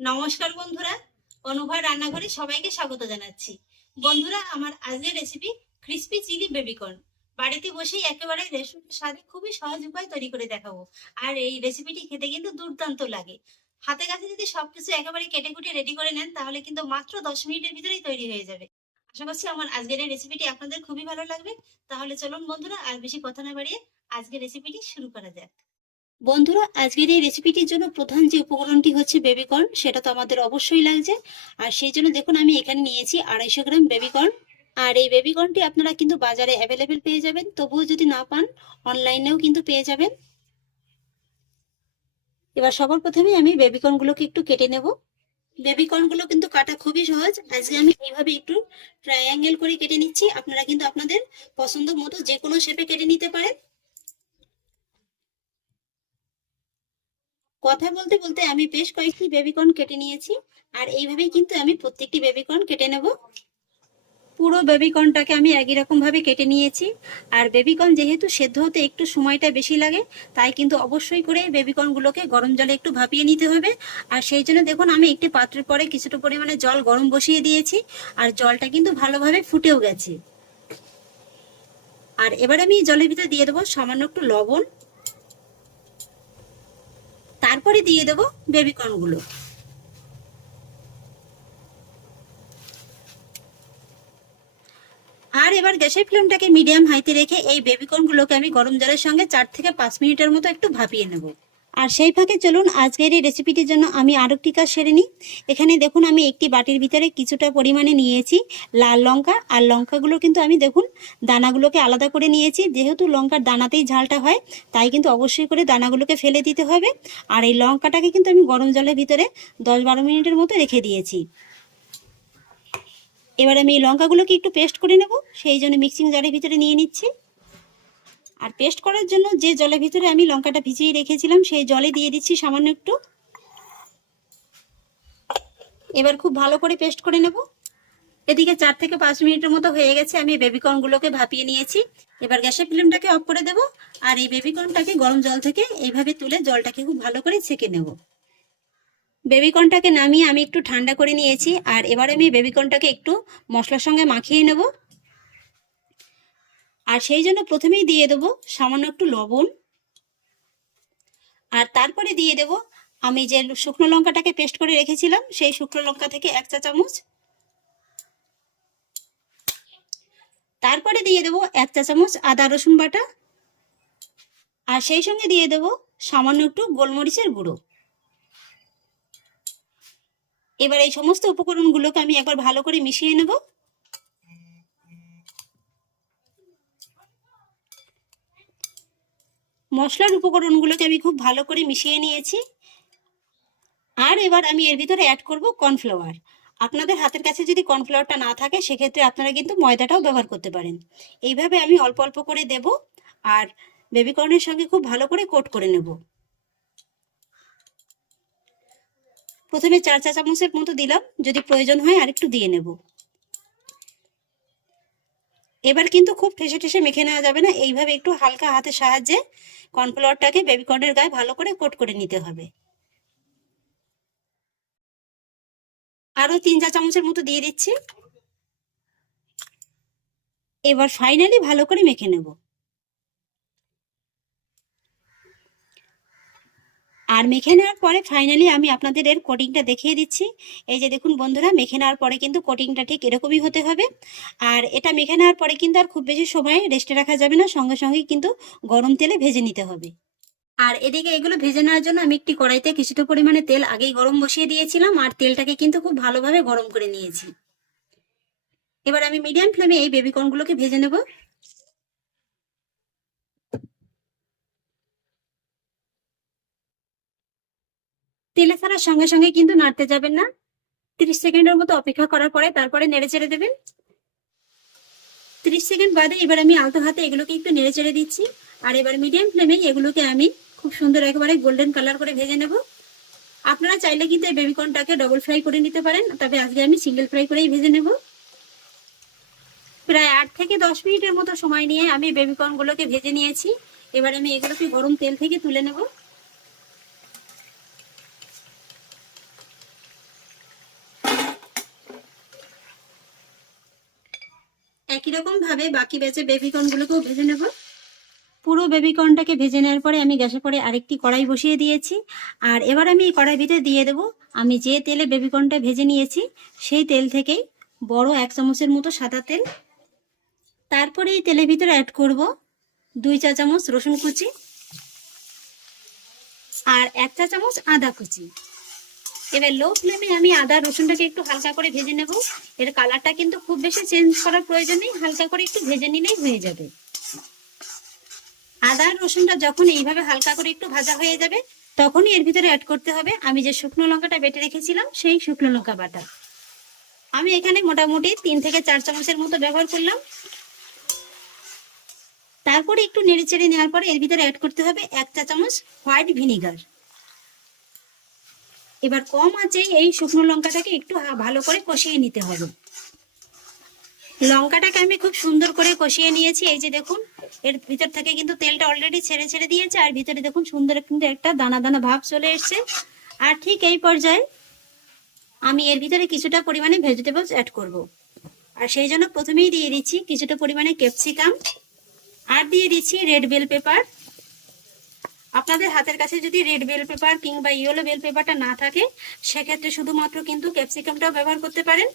নমস্কার বন্ধুরা, অনুভা রান্নাঘরে সবাইকে স্বাগত জানাচ্ছি। বন্ধুরা, আমার আজকের রেসিপি ক্রিস্পি চিলি বেবিকর্ন বাড়িতে বসেই একেবারে রেস্টুরেন্টের স্বাদে খুবই সহজ উপায় তৈরি করে দেখাবো। আর এই রেসিপিটি খেতে কিন্তু দুর্দান্ত লাগে। হাতে কাছে যদি সবকিছু একেবারে কেটে কুটে রেডি করে নেন, তাহলে কিন্তু মাত্র দশ মিনিটের ভিতরেই তৈরি হয়ে যাবে। আশা করছি আমার আজকের এই রেসিপিটি আপনাদের খুবই ভালো লাগবে। তাহলে চলুন বন্ধুরা, আর বেশি কথা না বাড়িয়ে আজকের রেসিপিটি শুরু করা যাক। বন্ধুরা, আজকের এই রেসিপিটির জন্য প্রধান যে উপকরণটি হচ্ছে বেবিকর্ন সেটা তো আমাদের অবশ্যই লাগছে। আর সেই জন্য দেখুন, আমি এখানে নিয়েছি আড়াইশো গ্রাম বেবিকর্ন আর এই বেবিকর্নটি আপনারা কিন্তু বাজারে অ্যাভেলেবেল পেয়ে যাবেন। তবুও যদি না পান অনলাইনেও কিন্তু পেয়ে যাবেন। এবার সবার প্রথমে আমি বেবিকর্নগুলোকে একটু কেটে নেব। বেবিকর্নগুলো কিন্তু কাটা খুবই সহজ। আজকে আমি এইভাবে একটু ট্রায়াঙ্গেল করে কেটে নিচ্ছি। আপনারা কিন্তু আপনাদের পছন্দ মতো যে কোনো শেপে কেটে নিতে পারেন। কথা বলতে বলতে আমি বেশ কয়েকটি বেবিকর্ন কেটে নিয়েছি, আর এইভাবেই কিন্তু আমি প্রত্যেকটি বেবিকর্ন কেটে নেব। পুরো বেবিকর্নটাকে আমি একই রকম ভাবে কেটে নিয়েছি, আর বেবিকর্ন যেহেতু সেদ্ধ হতে একটু সময়টা বেশি লাগে, তাই কিন্তু অবশ্যই করে বেবিকর্নগুলোকে গরম জলে একটু ভাপিয়ে নিতে হবে। আর সেই জন্য দেখুন, আমি একটি পাত্রের পরে কিছুটা পরিমাণে জল গরম বসিয়ে দিয়েছি, আর জলটা কিন্তু ভালোভাবে ফুটেও গেছে। আর এবার আমি জলের ভিতরে দিয়ে দেবো সামান্য একটু লবণ তারপরে দিয়ে দেব বেবিকর্নগুলো আর এবার গ্যাসের ফ্লেমটাকে মিডিয়াম হাইতে রেখে এই বেবিকর্নগুলোকে আমি গরম জলের সঙ্গে চার থেকে পাঁচ মিনিটের মতো একটু ভাপিয়ে নেব। আর সেই ফাঁকে চলুন, আজকের এই রেসিপিটির জন্য আমি আরও একটি কাজ সেরে নিই। এখানে দেখুন, আমি একটি বাটির ভিতরে কিছুটা পরিমাণে নিয়েছি লাল লঙ্কা, আর লঙ্কাগুলো কিন্তু আমি দেখুন, দানাগুলোকে আলাদা করে নিয়েছি। যেহেতু লঙ্কার দানাতেই ঝালটা হয়, তাই কিন্তু অবশ্যই করে দানাগুলোকে ফেলে দিতে হবে। আর এই লঙ্কাটাকে কিন্তু আমি গরম জলের ভিতরে দশ বারো মিনিটের মতো রেখে দিয়েছি। এবার আমি এই লঙ্কাগুলোকে একটু পেস্ট করে নেব, সেই জন্য মিক্সিং জারের ভিতরে নিয়ে নিচ্ছি। আর পেস্ট করার জন্য যে জলের ভিতরে আমি লঙ্কাটা ভিজিয়ে রেখেছিলাম, সেই জলে দিয়ে দিচ্ছি সামান্য একটু। এবার খুব ভালো করে পেস্ট করে নেব। এদিকে চার থেকে পাঁচ মিনিটের মতো হয়ে গেছে, আমি বেবিকর্নগুলোকে ভাপিয়ে নিয়েছি। এবার গ্যাসের ফ্লেমটাকে অফ করে দেব, আর এই বেবিকর্নটাকে গরম জল থেকে এইভাবে তুলে জলটাকে খুব ভালো করে ছেঁকে নেব। বেবিকর্নটাকে নামিয়ে আমি একটু ঠান্ডা করে নিয়েছি, আর এবার আমি বেবিকর্নটাকে একটু মশলার সঙ্গে মাখিয়ে নেব। আর সেই জন্য প্রথমেই দিয়ে দেবো সামান্য একটু লবণ। আর তারপরে দিয়ে দেব আমি যে শুকনো লঙ্কাটাকে পেস্ট করে রেখেছিলাম, সেই শুকনো লঙ্কা থেকে এক চা চামচ। তারপরে দিয়ে দেবো এক চা চামচ আদা রসুন বাটা। আর সেই সঙ্গে দিয়ে দেব সামান্য একটু গোলমরিচের গুঁড়ো। এবার এই সমস্ত উপকরণগুলোকে আমি একবার ভালো করে মিশিয়ে নেব। মশলার উপকরণগুলোকে আমি খুব ভালো করে মিশিয়ে নিয়েছি। আর এবার আমি এর ভিতরে অ্যাড করব কর্নফ্লাওয়ার আপনাদের হাতের কাছে যদি কর্নফ্লাওয়ারটা না থাকে, সেক্ষেত্রে আপনারা কিন্তু ময়দাটাও ব্যবহার করতে পারেন। এইভাবে আমি অল্প অল্প করে দেব আর বেবিকর্নের সঙ্গে খুব ভালো করে কোট করে নেব। প্রথমে চার চা চামচের মতো দিলাম। যদি প্রয়োজন হয় আরেকটু দিয়ে নেব। এবার কিন্তু খুব ঠেসে ঠেসে মেখে নেওয়া যাবে না। এইভাবে একটু হালকা হাতের সাহায্যে কর্নফ্লাওয়ারটাকে বেবিকর্নের গায়ে ভালো করে কোট করে নিতে হবে। আরও তিন চা চামচের মতো দিয়ে দিচ্ছি। এবার ফাইনালি ভালো করে মেখে নেব। আর মেখে নেওয়ার পরে ফাইনালি আমি আপনাদের এর কোটিংটা দেখিয়ে দিচ্ছি। এই যে দেখুন বন্ধুরা মেখে নেওয়ার পরে কিন্তু কোটিংটা ঠিক এরকমই হতে হবে। আর এটা মেখে নেওয়ার পরে কিন্তু আর খুব বেশি সময় রেস্টে রাখা যাবে না, সঙ্গে সঙ্গে কিন্তু গরম তেলে ভেজে নিতে হবে। আর এদিকে এগুলো ভেজে নেওয়ার জন্য আমি একটি কড়াইতে কিছুটা পরিমাণে তেল আগেই গরম বসিয়ে দিয়েছিলাম আর তেলটাকে কিন্তু খুব ভালোভাবে গরম করে নিয়েছি। এবার আমি মিডিয়াম ফ্লেমে এই বেবিকর্নগুলোকে ভেজে নেব। তেলে ছাড়ার সঙ্গে সঙ্গে কিন্তু নাড়তে যাবেন না। তিরিশ সেকেন্ডের মতো অপেক্ষা করার পরে তারপরে নেড়ে চেড়ে দেবেন। তিরিশ সেকেন্ড বাদে এবার আমি আলতো হাতে এগুলোকে একটু নেড়ে চেড়ে দিচ্ছি। আর এবার মিডিয়াম ফ্লেমে এগুলোকে আমি খুব সুন্দর একেবারে গোল্ডেন কালার করে ভেজে নেব। আপনারা চাইলে কিন্তু এই বেবিকর্নটাকে ডবল ফ্রাই করে নিতে পারেন। তবে আজকে আমি সিঙ্গেল ফ্রাই করেই ভেজে নেব। প্রায় আট থেকে দশ মিনিটের মতো সময় নিয়ে আমি বেবিকর্নগুলোকে ভেজে নিয়েছি। এবার আমি এগুলোকে গরম তেল থেকে তুলে নেব। একই রকম ভাবে বাকি বেঁচে বেবিকর্নগুলোকেও ভেজে নেব। পুরো বেবিকর্নটাকে ভেজে নেওয়ার পরে আমি গ্যাসে পরে আরেকটি কড়াই বসিয়ে দিয়েছি। আর এবার আমি এই কড়াই ভিতরে দিয়ে দেব। আমি যে তেলে বেবিকর্নটা ভেজে নিয়েছি, সেই তেল থেকেই বড় এক চামচের মতো সাদা তেল। তারপরে এই তেলের ভিতরে অ্যাড করব দুই চা চামচ রসুন কুচি আর এক চা চামচ আদা কুচি। এবার লো ফ্লেমে আমি আদা রসুনটাকে একটু হালকা করে ভেজে নেব। এর কালারটা কিন্তু খুব বেশি চেঞ্জ করার প্রয়োজন নেই, হালকা করে একটু ভেজে নিলেই হয়ে যাবে। আদা রসুনটা যখন এইভাবে হালকা করে একটু ভাজা হয়ে যাবে, তখনই এর ভিতরে অ্যাড করতে হবে। আমি যে শুকনো লঙ্কাটা বেটে রেখেছিলাম, সেই শুকনো লঙ্কা বাটা। আমি এখানে মোটামুটি তিন থেকে চার চামচের মতো ব্যবহার করলাম। তারপরে একটু নেড়ে চেড়ে নেওয়ার পরে এর ভিতরে অ্যাড করতে হবে এক চা চামচ হোয়াইট ভিনিগার এবার কম আছে, এই শুকনো লঙ্কাটাকে একটু ভালো করে কষিয়ে নিতে হবে। লঙ্কাটাকে আমি খুব সুন্দর করে কষিয়ে নিয়েছি। এই যে দেখুন, এর ভিতর থেকে কিন্তু তেলটা অলরেডি ছেড়ে ছেড়ে দিয়েছে, আর ভিতরে দেখুন সুন্দর কিন্তু একটা দানা দানা ভাব চলে এসছে। আর ঠিক এই পর্যায়ে আমি এর ভিতরে কিছুটা পরিমাণে ভেজিটেবলস অ্যাড করব। আর সেই জন্য প্রথমেই দিয়ে দিচ্ছি কিছুটা পরিমাণে ক্যাপসিকাম আর দিয়ে দিচ্ছি রেড বেল পেপার আপনাদের হাতের কাছে যদি রেড বেল পেপার কিংবা ইয়েলো বেল পেপারটা না থাকে, সেক্ষেত্রে শুধুমাত্র কিন্তু ক্যাপসিকামটাও ব্যবহার করতে পারেন।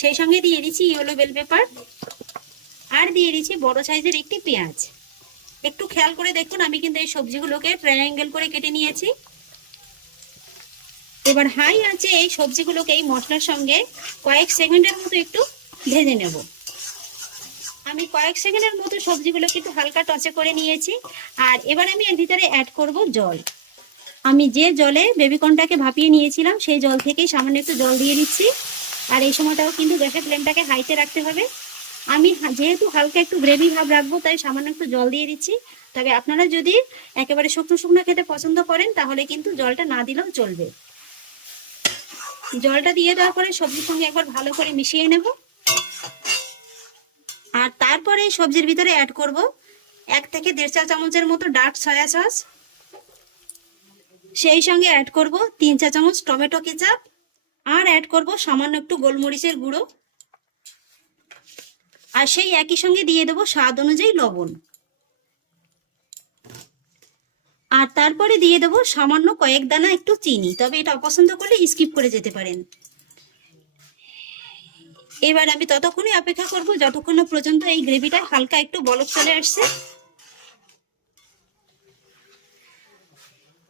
সেই সঙ্গে দিয়ে দিচ্ছি ইয়েলো বেল পেপার আর দিয়ে দিচ্ছি বড় সাইজের একটি পেঁয়াজ। একটু খেয়াল করে দেখুন, আমি কিন্তু এই সবজিগুলোকে ট্রায়াঙ্গেল করে কেটে নিয়েছি। এবার হাই আছে এই সবজিগুলোকে এই মশলার সঙ্গে কয়েক সেকেন্ডের মতো একটু ভেজে নেব। আমি কয়েক সেকেন্ডের মতো সবজিগুলোকে একটু হালকা টচে করে নিয়েছি। আর এবার আমি এর ভিতরে অ্যাড করব জল। আমি যে জলে বেবিকর্নটাকে ভাপিয়ে নিয়েছিলাম, সেই জল থেকেই সামান্য একটু জল দিয়ে দিচ্ছি। আর এই সময়টাও কিন্তু গ্যাসের ফ্লেমটাকে হাইতে রাখতে হবে। আমি যেহেতু হালকা একটু গ্রেভি ভাব রাখব, তাই সামান্য একটু জল দিয়ে দিচ্ছি। তবে আপনারা যদি একেবারে শুকনো শুকনো খেতে পছন্দ করেন, তাহলে কিন্তু জলটা না দিলেও চলবে। জলটা দিয়ে দেওয়ার পরে সবজির সঙ্গে একবার ভালো করে মিশিয়ে নেব। এই সবজির ভিতরে অ্যাড করব। এক থেকে দেড় চা চামচের মতো ডার্ক সয়া সস। সেই সঙ্গে অ্যাড করব তিন চা চামচ টমেটো কেচাপ। আর অ্যাড করব সামান্য একটু গোলমরিচের গুঁড়ো। আর সেই একই সঙ্গে দিয়ে দেবো স্বাদ অনুযায়ী লবণ। আর তারপরে দিয়ে দেবো সামান্য কয়েক দানা একটু চিনি। তবে এটা অপছন্দ করলে স্কিপ করে যেতে পারেন। এবার আমি ততক্ষণই অপেক্ষা করব যতক্ষণ পর্যন্ত এই গ্রেভিটা হালকা একটু বলক চলে আসছে।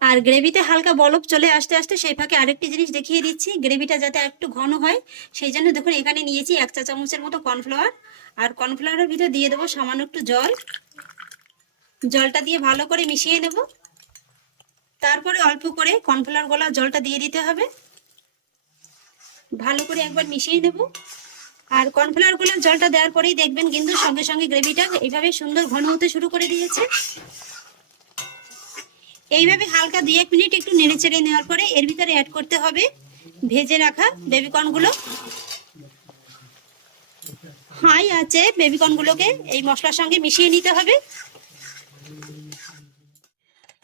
আর গ্রেভিতে হালকা বলক চলে আসতে আসতে সেই ফাঁকে আরেকটি জিনিস দেখিয়ে দিচ্ছি, গ্রেভিটা যাতে একটু ঘন হয়, সেই জন্য দেখুন এখানে নিয়েছি এক চা চামচের মতো কর্নফ্লাওয়ার। আর কর্নফ্লাওয়ারের ভিতরে দিয়ে দেবো সামান্য একটু জল। জলটা দিয়ে ভালো করে মিশিয়ে নেব। তারপরে অল্প করে কর্নফ্লাওয়ার গোলা জলটা দিয়ে দিতে হবে। ভালো করে একবার মিশিয়ে নেব। আর কর্নফ্লাওয়ারগুলো জলটা দেওয়ার পরেই দেখবেন কিন্তু সঙ্গে সঙ্গে গ্রেভিটা এইভাবে সুন্দর ঘন হতে শুরু করে দিয়েছে। এইভাবে হালকা দুই এক মিনিট একটু নেড়ে চেড়ে নেওয়ার পরে এর ভিতরে অ্যাড করতে হবে ভেজে রাখা বেবিকর্নগুলো। হাই আছে বেবিকর্ন গুলোকে এই মশলার সঙ্গে মিশিয়ে নিতে হবে।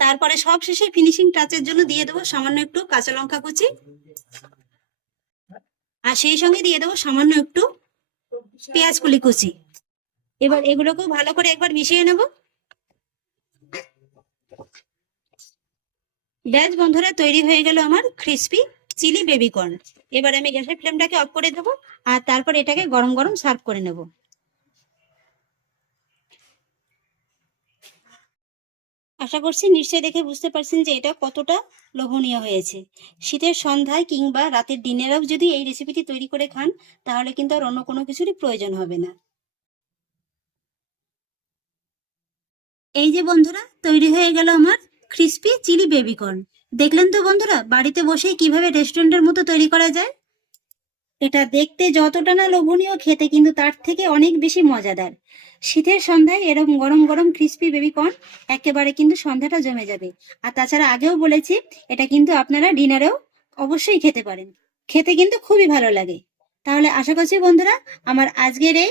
তারপরে সব শেষে ফিনিশিং টাচের জন্য দিয়ে দেবো সামান্য একটু কাঁচা লঙ্কা কুচি। আর সেই সঙ্গে দিয়ে দেবো সামান্য একটু পেঁয়াজ কুলি কুচি। এবার এগুলোকেও ভালো করে একবার মিশিয়ে নেব। ব্যাস বন্ধুরা, তৈরি হয়ে গেল আমার ক্রিস্পি চিলি বেবিকর্ন এবার আমি গ্যাসের ফ্লেমটাকে অফ করে দেবো আর তারপর এটাকে গরম গরম সার্ভ করে নেব। আশা করছি নিশ্চয়ই দেখে বুঝতে পারছেন যে এটা কতটা লোভনীয় হয়েছে। শীতের সন্ধ্যায় কিংবা রাতের ডিনারেও যদি এই রেসিপিটি তৈরি করে খান, তাহলে কিন্তু আর অন্য কোনো কিছুরই প্রয়োজন হবে না। এই যে বন্ধুরা, তৈরি হয়ে গেল আমার ক্রিস্পি চিলি বেবিকর্ন দেখলেন তো বন্ধুরা, বাড়িতে বসেই কীভাবে রেস্টুরেন্টের মতো তৈরি করা যায়? এটা দেখতে যতটা না লোভনীয়, খেতে কিন্তু তার থেকে অনেক বেশি মজাদার। শীতের সন্ধ্যায় এরকম গরম গরম ক্রিস্পি বেবিকর্ন একেবারে কিন্তু সন্ধ্যাটা জমে যাবে। আর তাছাড়া আগেও বলেছি, এটা কিন্তু আপনারা ডিনারেও অবশ্যই খেতে পারেন। খেতে কিন্তু খুবই ভালো লাগে। তাহলে আশা করছি বন্ধুরা, আমার আজকের এই